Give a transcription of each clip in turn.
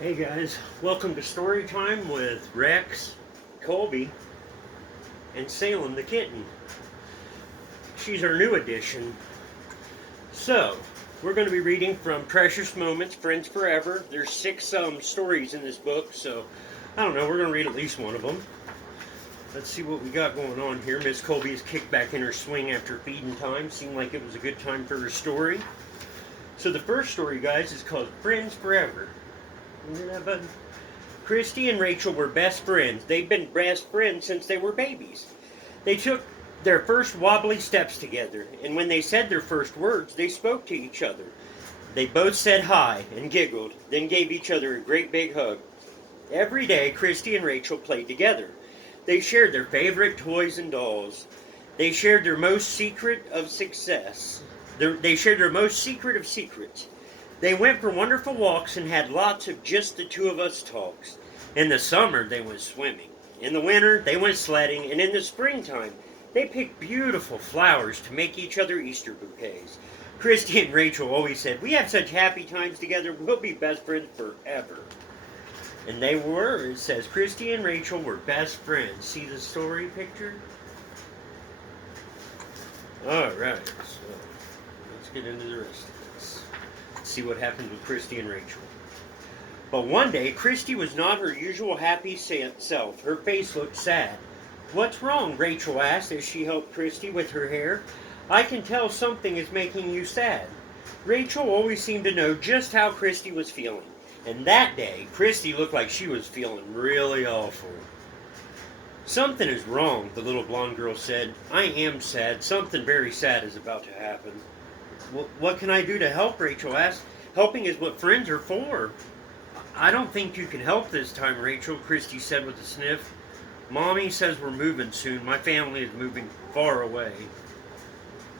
Hey guys, welcome to Storytime with Rex, Kolby, and Salem the kitten. She's our new addition. So, we're going to be reading from Precious Moments, Friends Forever. There's six stories in this book, so I don't know, we're going to read at least one of them. Let's see what we got going on here. Miss Kolby is kicked back in her swing after feeding time. Seemed like it was a good time for her story. So the first story, guys, is called Friends Forever. Hear that button? Christie and Rachel were best friends. They've been best friends since they were babies. They took their first wobbly steps together, and when they said their first words, they spoke to each other. They both said hi and giggled, then gave each other a great big hug. Every day, Christie and Rachel played together. They shared their favorite toys and dolls. They shared their most secret of success. They shared their most secret of secrets. They went for wonderful walks and had lots of just the two of us talks. In the summer, they went swimming. In the winter, they went sledding. And in the springtime, they picked beautiful flowers to make each other Easter bouquets. Christie and Rachel always said, "We have such happy times together, we'll be best friends forever." And they were. It says, Christie and Rachel were best friends. See the story picture? Alright, so let's get into the rest of this. See what happened with Christie and Rachel. But one day, Christie was not her usual happy self. Her face looked sad. "What's wrong?" Rachel asked as she helped Christie with her hair. "I can tell something is making you sad." Rachel always seemed to know just how Christie was feeling. And that day, Christie looked like she was feeling really awful. "Something is wrong," the little blonde girl said. "I am sad. Something very sad is about to happen." "What can I do to help?" Rachel asked. "Helping is what friends are for." "I don't think you can help this time, Rachel," Christie said with a sniff. "Mommy says we're moving soon. My family is moving far away."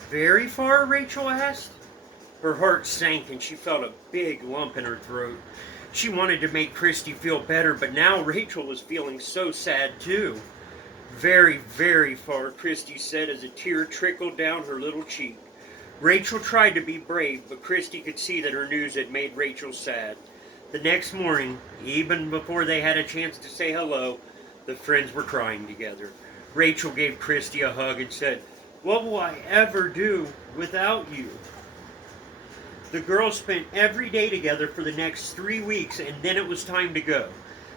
"Very far?" Rachel asked. Her heart sank and she felt a big lump in her throat. She wanted to make Christie feel better, but now Rachel was feeling so sad too. "Very, very far," Christie said as a tear trickled down her little cheek. Rachel tried to be brave, but Christie could see that her news had made Rachel sad. The next morning, even before they had a chance to say hello, the friends were crying together. Rachel gave Christie a hug and said, "What will I ever do without you?" The girls spent every day together for the next 3 weeks, and then it was time to go.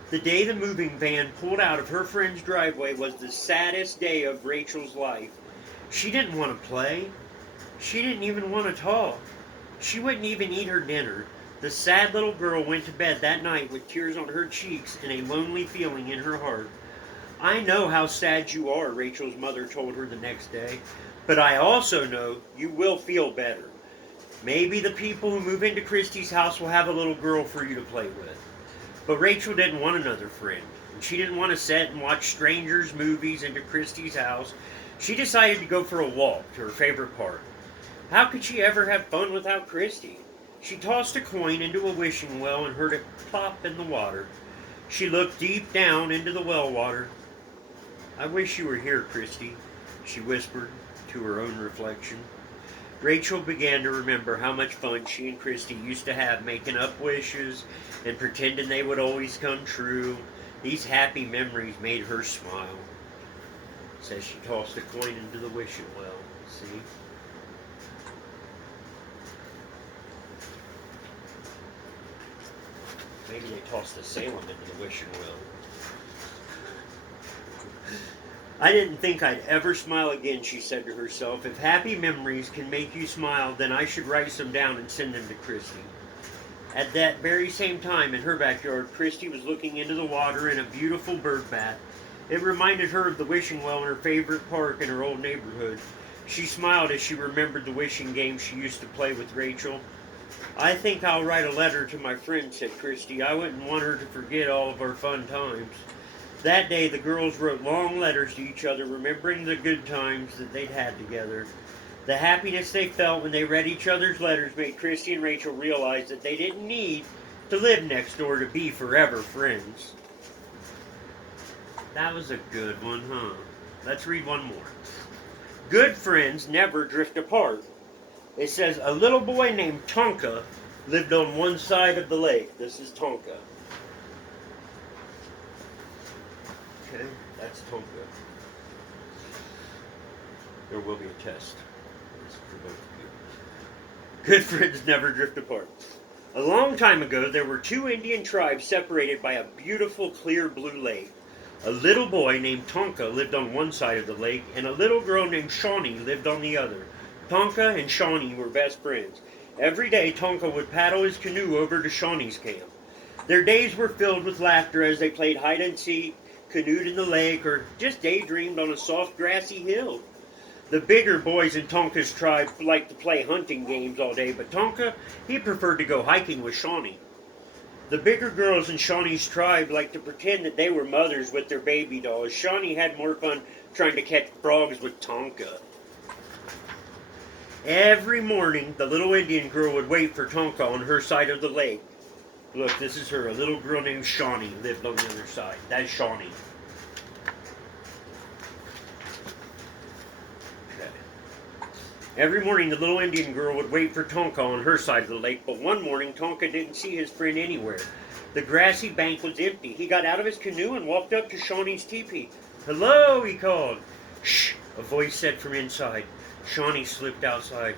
The day the moving van pulled out of her friend's driveway was the saddest day of Rachel's life. She didn't want to play. She didn't even want to talk. She wouldn't even eat her dinner. The sad little girl went to bed that night with tears on her cheeks and a lonely feeling in her heart. "I know how sad you are," Rachel's mother told her the next day, "but I also know you will feel better. Maybe the people who move into Christie's house will have a little girl for you to play with." But Rachel didn't want another friend. And she didn't want to sit and watch strangers' movies into Christie's house. She decided to go for a walk to her favorite park. How could she ever have fun without Christie? She tossed a coin into a wishing well and heard it plop in the water. She looked deep down into the well water. "I wish you were here, Christie," she whispered to her own reflection. Rachel began to remember how much fun she and Christie used to have making up wishes and pretending they would always come true. These happy memories made her smile. It says she tossed a coin into the wishing well. See? Maybe they tossed the Salem into the wishing well. "I didn't think I'd ever smile again," she said to herself. "If happy memories can make you smile, then I should write some down and send them to Christie." At that very same time, in her backyard, Christie was looking into the water in a beautiful bird bath. It reminded her of the wishing well in her favorite park in her old neighborhood. She smiled as she remembered the wishing game she used to play with Rachel. "I think I'll write a letter to my friend," said Christie. "I wouldn't want her to forget all of our fun times." That day, the girls wrote long letters to each other, remembering the good times that they'd had together. The happiness they felt when they read each other's letters made Christie and Rachel realize that they didn't need to live next door to be forever friends. That was a good one, huh? Let's read one more. Good friends never drift apart. It says, a little boy named Tonka lived on one side of the lake. This is Tonka. Okay, that's Tonka. There will be a test. This is for both of you. Good friends never drift apart. A long time ago, there were two Indian tribes separated by a beautiful, clear blue lake. A little boy named Tonka lived on one side of the lake, and a little girl named Shawnee lived on the other. Tonka and Shawnee were best friends. Every day, Tonka would paddle his canoe over to Shawnee's camp. Their days were filled with laughter as they played hide and seek, canoed in the lake, or just daydreamed on a soft, grassy hill. The bigger boys in Tonka's tribe liked to play hunting games all day, but Tonka, he preferred to go hiking with Shawnee. The bigger girls in Shawnee's tribe liked to pretend that they were mothers with their baby dolls. Shawnee had more fun trying to catch frogs with Tonka. Every morning, the little Indian girl would wait for Tonka on her side of the lake. Look, this is her. A little girl named Shawnee lived on the other side. That's Shawnee. Every morning, the little Indian girl would wait for Tonka on her side of the lake, but one morning, Tonka didn't see his friend anywhere. The grassy bank was empty. He got out of his canoe and walked up to Shawnee's teepee. "Hello," he called. "Shh," a voice said from inside. Shawnee slipped outside.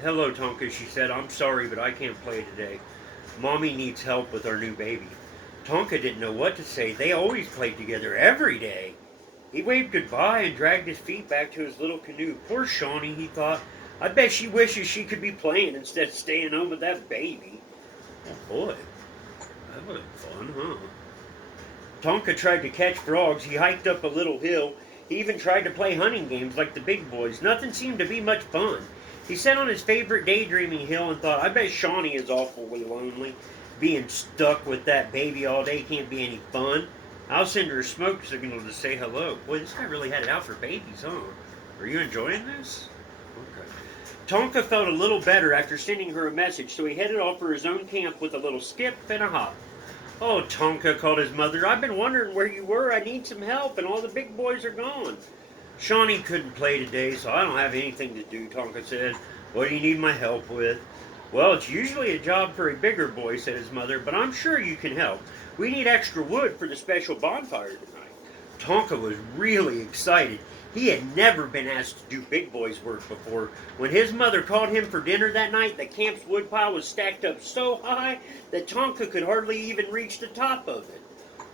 "Hello, Tonka," she said. "I'm sorry, but I can't play today. Mommy needs help with our new baby." Tonka didn't know what to say. They always played together every day. He waved goodbye and dragged his feet back to his little canoe. Poor Shawnee, he thought. I bet she wishes she could be playing instead of staying home with that baby. Oh boy, that would have been fun, huh? Tonka tried to catch frogs. He hiked up a little hill. He even tried to play hunting games like the big boys. Nothing seemed to be much fun. He sat on his favorite daydreaming hill and thought, I bet Shawnee is awfully lonely. Being stuck with that baby all day can't be any fun. I'll send her a smoke signal to say hello. Boy, this guy really had it out for babies, huh? Are you enjoying this? Okay. Tonka felt a little better after sending her a message, so he headed off for his own camp with a little skip and a hop. "Oh, Tonka," called his mother, "I've been wondering where you were. I need some help, and all the big boys are gone." "Shawnee couldn't play today, so I don't have anything to do," Tonka said. "What do you need my help with?" "Well, it's usually a job for a bigger boy," said his mother, "but I'm sure you can help. We need extra wood for the special bonfire tonight." Tonka was really excited. He had never been asked to do big boy's work before. When his mother called him for dinner that night, the camp's woodpile was stacked up so high that Tonka could hardly even reach the top of it.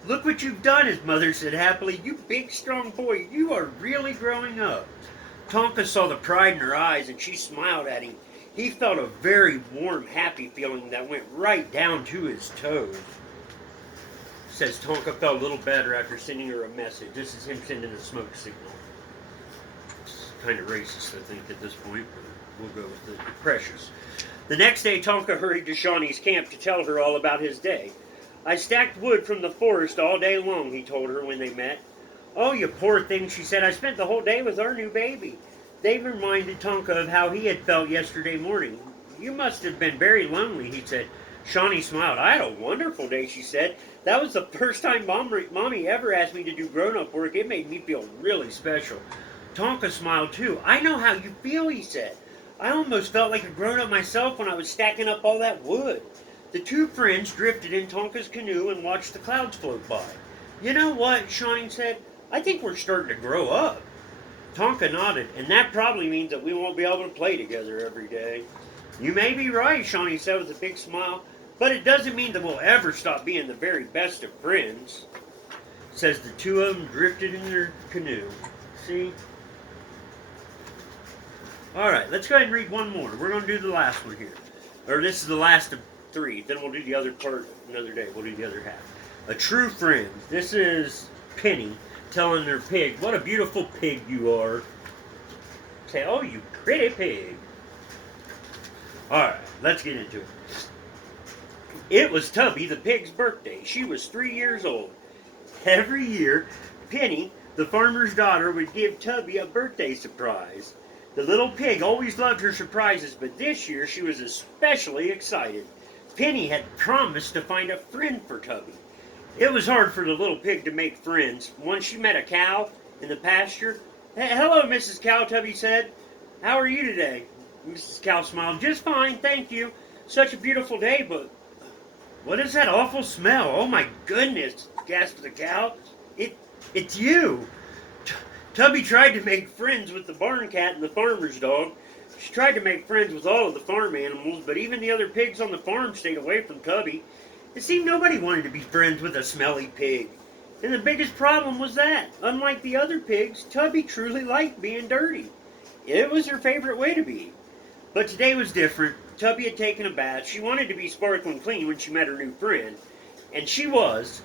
"Look what you've done," his mother said happily. "You big, strong boy, you are really growing up." Tonka saw the pride in her eyes, and she smiled at him. He felt a very warm, happy feeling that went right down to his toes. Says Tonka felt a little better after sending her a message. This is him sending a smoke signal. It's kind of racist, I think, at this point, but we'll go with the precious. The next day, Tonka hurried to Shawnee's camp to tell her all about his day. "I stacked wood from the forest all day long," he told her when they met. "Oh, you poor thing," she said. "I spent the whole day with our new baby." They reminded Tonka of how he had felt yesterday morning. "You must have been very lonely," he said. Shawnee smiled. "I had a wonderful day," she said. "That was the first time Mommy ever asked me to do grown-up work. It made me feel really special." Tonka smiled too. "I know how you feel," he said. "I almost felt like a grown-up myself when I was stacking up all that wood." The two friends drifted in Tonka's canoe and watched the clouds float by. "You know what?" Shawnee said. "I think we're starting to grow up." Tonka nodded. "And that probably means that we won't be able to play together every day." "You may be right," Shawnee said with a big smile. "But it doesn't mean that we'll ever stop being the very best of friends." Says the two of them drifted in their canoe. See? Alright, let's go ahead and read one more. We're going to do the last one here. Or this is the last of 3. Then we'll do the other part another day. We'll do the other half. A true friend. This is Penny telling her pig, "What a beautiful pig you are." Say, "Oh, you pretty pig." Alright, let's get into it. It was Tubby the pig's birthday. She was 3 years old. Every year, Penny, the farmer's daughter, would give Tubby a birthday surprise. The little pig always loved her surprises, but this year she was especially excited. Penny had promised to find a friend for Tubby. It was hard for the little pig to make friends. Once she met a cow in the pasture. "Hello, Mrs. Cow," Tubby said. "How are you today?" Mrs. Cow smiled. "Just fine, thank you. Such a beautiful day, but what is that awful smell? Oh my goodness," gasped the cow. It's you. Tubby tried to make friends with the barn cat and the farmer's dog. She tried to make friends with all of the farm animals, but even the other pigs on the farm stayed away from Tubby. It seemed nobody wanted to be friends with a smelly pig. And the biggest problem was that, unlike the other pigs, Tubby truly liked being dirty. It was her favorite way to be. But today was different. Tubby had taken a bath. She wanted to be sparkling clean when she met her new friend. And she was.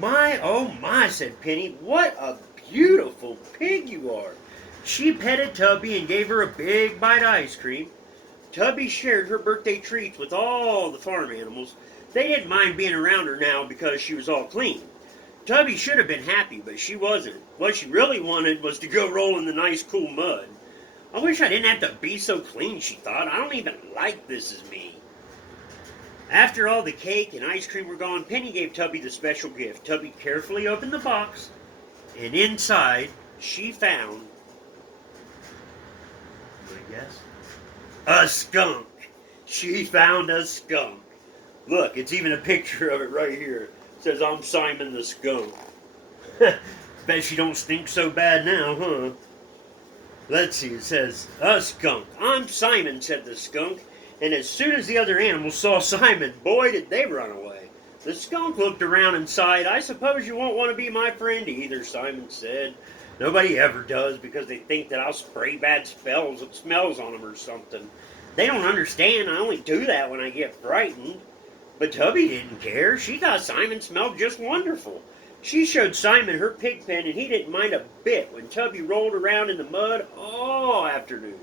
My, oh my, said Penny. What a beautiful pig you are. She petted Tubby and gave her a big bite of ice cream. Tubby shared her birthday treats with all the farm animals. They didn't mind being around her now because she was all clean. Tubby should have been happy, but she wasn't. What she really wanted was to go roll in the nice cool mud. I wish I didn't have to be so clean, she thought. I don't even like this as me. After all the cake and ice cream were gone, Penny gave Tubby the special gift. Tubby carefully opened the box, and inside she found, I guess, a skunk. She found a skunk. Look, it's even a picture of it right here. It says, I'm Simon the Skunk. Bet she don't stink so bad now, huh? Let's see, it says, a skunk. I'm Simon, said the skunk. And as soon as the other animals saw Simon, boy, did they run away. The skunk looked around and sighed. I suppose you won't want to be my friend either, Simon said. Nobody ever does because they think that I'll spray bad smells on them or something. They don't understand I only do that when I get frightened. But Tubby didn't care. She thought Simon smelled just wonderful. She showed Simon her pig pen, and he didn't mind a bit when Tubby rolled around in the mud all afternoon.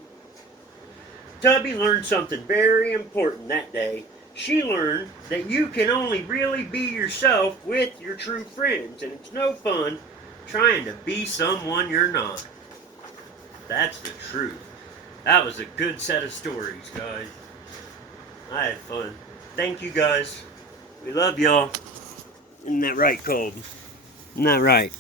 Tubby learned something very important that day. She learned that you can only really be yourself with your true friends, and it's no fun trying to be someone you're not. That's the truth. That was a good set of stories, guys. I had fun. Thank you, guys. We love y'all. Isn't that right, Colby? Isn't that right?